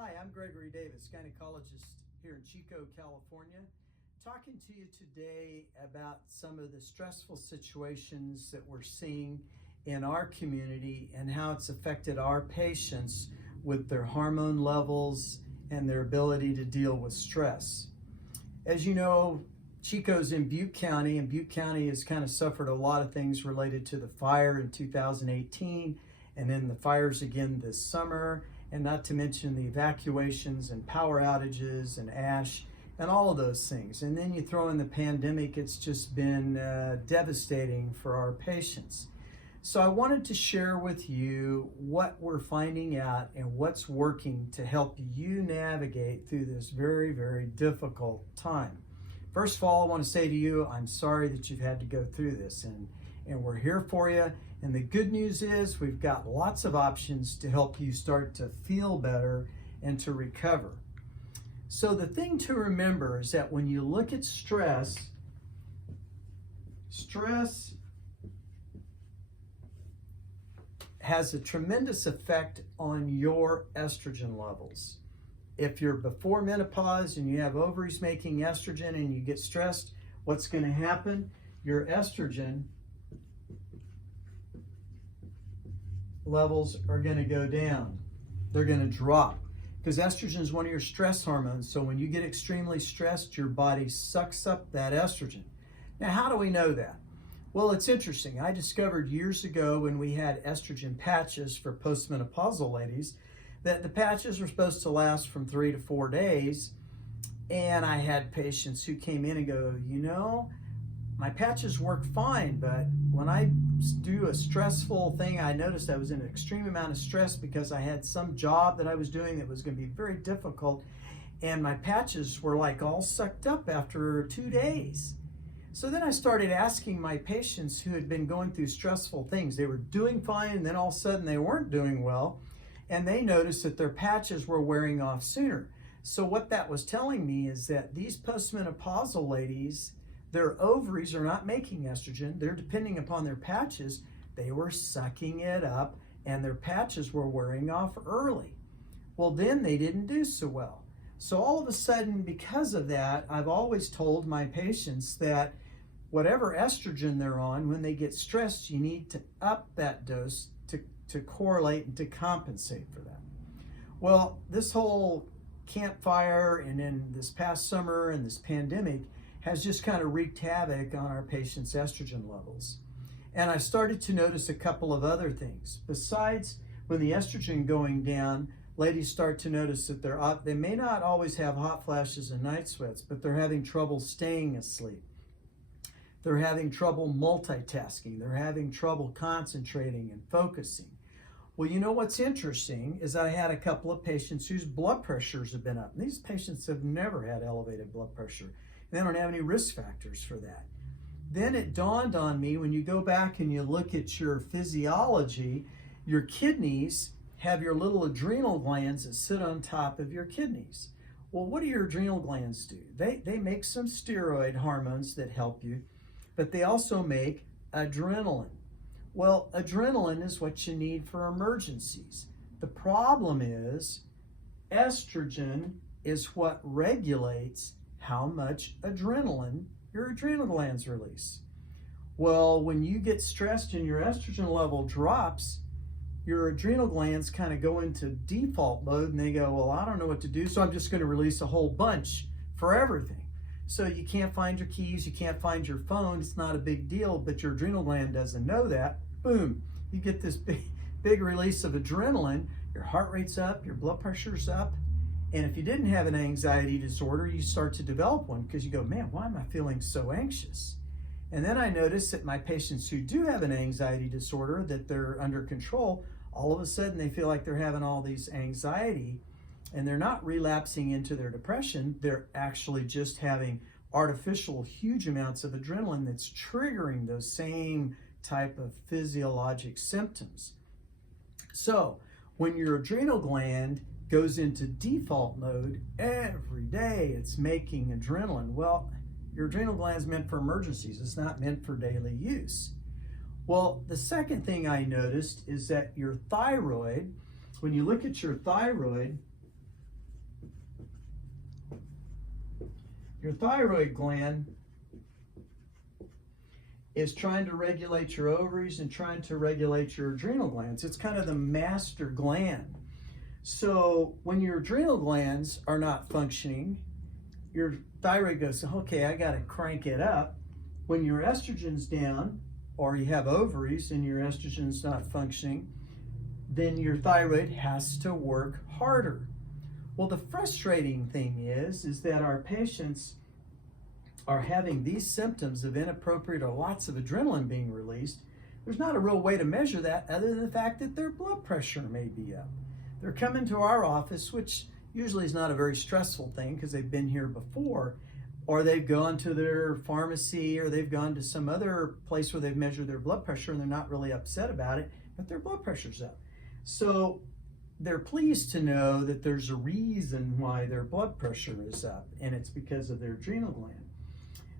Hi, I'm Gregory Davis, gynecologist here in Chico, California, talking to you today about some of the stressful situations that we're seeing in our community and how it's affected our patients with their hormone levels and their ability to deal with stress. As you know, Chico's in Butte County, and Butte County has kind of suffered a lot of things related to the fire in 2018, and then the fires again this summer, and not to mention the evacuations and power outages and ash and all of those things. And then you throw in the pandemic, it's just been devastating for our patients. So I wanted to share with you what we're finding out and what's working to help you navigate through this very, very difficult time. First of all, I want to say to you, I'm sorry that you've had to go through this, and we're here for you. And the good news is we've got lots of options to help you start to feel better and to recover. So the thing to remember is that when you look at stress has a tremendous effect on your estrogen levels. If you're before menopause and you have ovaries making estrogen and you get stressed, what's going to happen? Your estrogen levels are going to go down. They're going to drop because estrogen is one of your stress hormones. So when you get extremely stressed, your body sucks up that estrogen. Now, how do we know that? Well, it's interesting. I discovered years ago when we had estrogen patches for postmenopausal ladies that the patches were supposed to last from 3 to 4 days. And I had patients who came in and go, you know, my patches work fine, but when I do a stressful thing, I noticed I was in an extreme amount of stress because I had some job that I was doing that was going to be very difficult, and my patches were like all sucked up after 2 days. So then I started asking my patients who had been going through stressful things. They were doing fine, and then all of a sudden they weren't doing well, and they noticed that their patches were wearing off sooner. So what that was telling me is that these postmenopausal ladies, their ovaries are not making estrogen. They're depending upon their patches. They were sucking it up, and their patches were wearing off early. Well, then they didn't do so well. So all of a sudden, because of that, I've always told my patients that whatever estrogen they're on, when they get stressed, you need to up that dose to correlate and to compensate for that. Well, this whole campfire and then this past summer and this pandemic has just kind of wreaked havoc on our patients' estrogen levels. And I started to notice a couple of other things. Besides, when the estrogen going down, ladies start to notice that they may not always have hot flashes and night sweats, but they're having trouble staying asleep. They're having trouble multitasking. They're having trouble concentrating and focusing. Well, you know what's interesting is I had a couple of patients whose blood pressures have been up. And these patients have never had elevated blood pressure. They don't have any risk factors for that. Then it dawned on me, when you go back and you look at your physiology, your kidneys have your little adrenal glands that sit on top of your kidneys. Well, what do your adrenal glands do? They make some steroid hormones that help you, but they also make adrenaline. Well, adrenaline is what you need for emergencies. The problem is estrogen is what regulates how much adrenaline your adrenal glands release. Well, when you get stressed and your estrogen level drops, your adrenal glands kind of go into default mode and they go, well, I don't know what to do, so I'm just going to release a whole bunch for everything. So you can't find your keys, you can't find your phone, it's not a big deal, but your adrenal gland doesn't know that. Boom, you get this big release of adrenaline, your heart rate's up, your blood pressure's up. And if you didn't have an anxiety disorder, you start to develop one because you go, man, why am I feeling so anxious? And then I notice that my patients who do have an anxiety disorder, that they're under control, all of a sudden they feel like they're having all these anxiety and they're not relapsing into their depression. They're actually just having artificial huge amounts of adrenaline that's triggering those same type of physiologic symptoms. So when your adrenal gland goes into default mode, every day it's making adrenaline. Well, your adrenal gland is meant for emergencies. It's not meant for daily use. Well, the second thing I noticed is that your thyroid, when you look at your thyroid, Your thyroid gland is trying to regulate your ovaries and trying to regulate your adrenal glands. It's kind of the master gland. So when your adrenal glands are not functioning, your thyroid goes, okay, I got to crank it up. When your estrogen's down, or you have ovaries and your estrogen's not functioning, then your thyroid has to work harder. Well, the frustrating thing is that our patients are having these symptoms of inappropriate or lots of adrenaline being released. There's not a real way to measure that other than the fact that their blood pressure may be up. They're coming to our office, which usually is not a very stressful thing because they've been here before, or they've gone to their pharmacy, or they've gone to some other place where they've measured their blood pressure and they're not really upset about it, but their blood pressure's up. So they're pleased to know that there's a reason why their blood pressure is up, and it's because of their adrenal gland.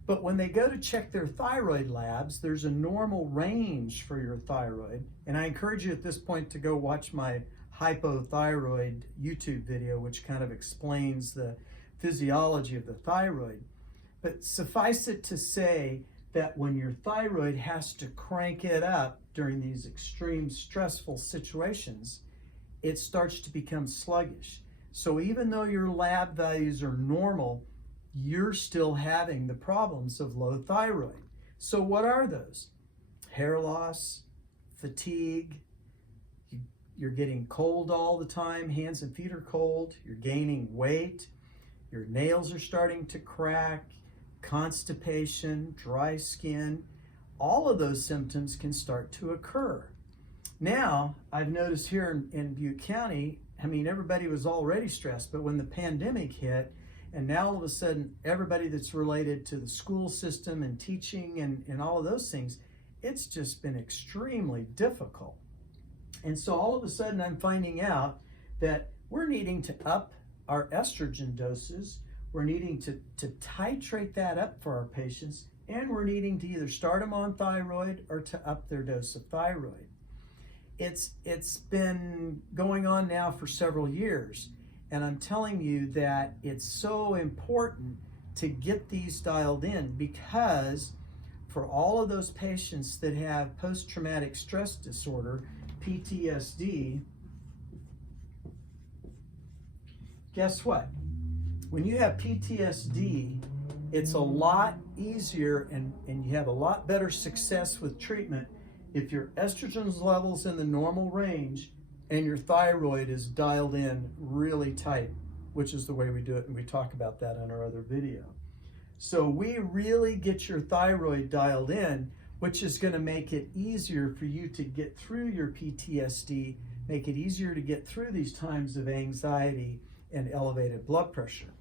But when they go to check their thyroid labs, there's a normal range for your thyroid. And I encourage you at this point to go watch my hypothyroid YouTube video, which kind of explains the physiology of the thyroid. But suffice it to say that when your thyroid has to crank it up during these extreme stressful situations, it starts to become sluggish. So even though your lab values are normal, you're still having the problems of low thyroid. So what are those? Hair loss, fatigue, you're getting cold all the time, hands and feet are cold, you're gaining weight, your nails are starting to crack, constipation, dry skin. All of those symptoms can start to occur. Now, I've noticed here in Butte County, I mean, everybody was already stressed, but when the pandemic hit, and now all of a sudden, everybody that's related to the school system and teaching and all of those things, it's just been extremely difficult. And so all of a sudden, I'm finding out that we're needing to up our estrogen doses, we're needing to titrate that up for our patients, and we're needing to either start them on thyroid or to up their dose of thyroid. It's been going on now for several years. And I'm telling you that it's so important to get these dialed in, because for all of those patients that have post-traumatic stress disorder, PTSD, guess what? When you have PTSD, it's a lot easier and you have a lot better success with treatment if your estrogen levels in the normal range and your thyroid is dialed in really tight, which is the way we do it, and we talk about that in our other video. So we really get your thyroid dialed in, which is going to make it easier for you to get through your PTSD, make it easier to get through these times of anxiety and elevated blood pressure.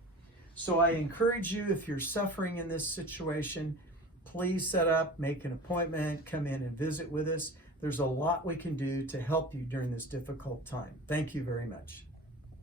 So I encourage you, if you're suffering in this situation, please set up, make an appointment, come in and visit with us. There's a lot we can do to help you during this difficult time. Thank you very much.